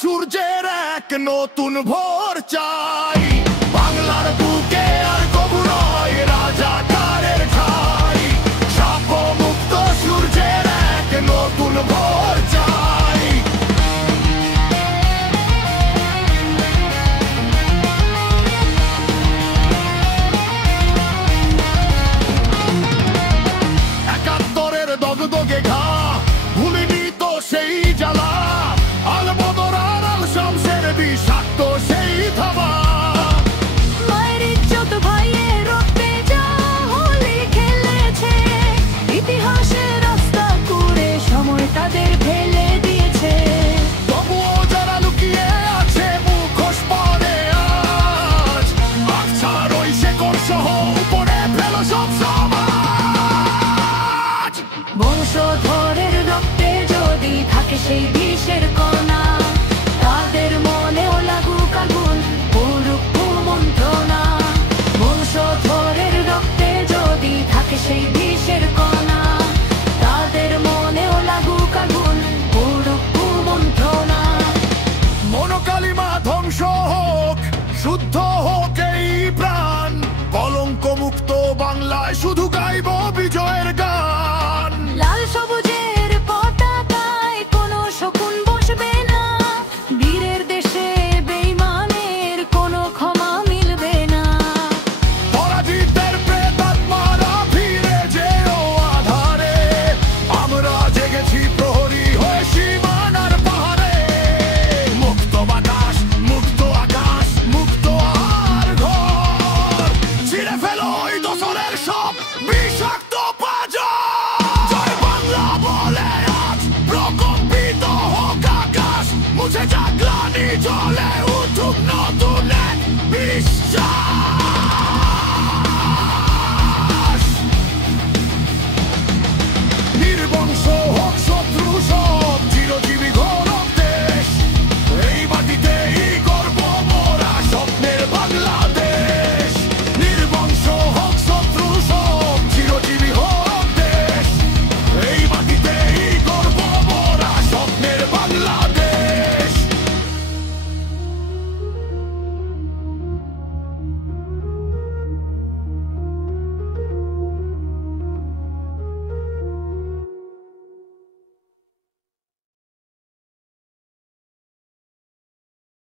সূর্যের এক নতুন ভোর চাই। বাংলার বুকে আর কবু নয় রাজাকারের ঠাই। শাপমুক্ত সূর্যের এক নতুন ভোর চাই। একাত্তরের দগদগে ঘা ভুলিনি তো সেই জ্বালা। আল বদর আর আল শামসের বিষাক্ত সেই ধাবা। মায়ের ইজ্জত ভাইয়ের রক্তে যা হোলি খেলেছে, ইতিহাসের রাস্তা করে সময় তাদের ফেলে দিয়েছে। তবুও যারা লুকিয়ে আছে মুখোশ পরে আজ, বাচ্চার ওই শেকড় সহ উপরে ফেলো সব সমাজ। বংশধরের রক্তে যদি থাকে সেই বিষের কণা, তাদের মনেও লাগুক আগুন করুক কুমন্ত্রণা। বংশধরের রক্তে যদি থাকে সেই বিষের কণা, তাদের মনেও লাগুক আগুন করুক কুমন্ত্রণা। মনোকালিমা ধ্বংস হোক, শুদ্ধ হোক এই প্রাণ। কলঙ্ক মুক্ত বাংলায় শুধু গাইব বিজয়ের গান। লাল সবুজের পতাকায় কোনো শকুন বসবে না, বীরের দেশে বেঈমানের কোনো ক্ষমা মিলবে না। পরাজিতের প্রেতাত্মারা ফিরে যেও আধারে, আমরা জেগেছি প্রহরী হয়ে সীমানার পাহাড়ে। মুক্ত বাতাস, মুক্ত আকাশ, মুক্ত আর ঘর, ছিঁড়ে ফেলো এই দোসরের সব বিষাক্ত পাঁজর। জয় বাংলা বলে আজ প্রকম্পিত হোক আকাশ, মুছে যাক গ্লানি জলে উঠুক নতুন এক বিশ্বাস।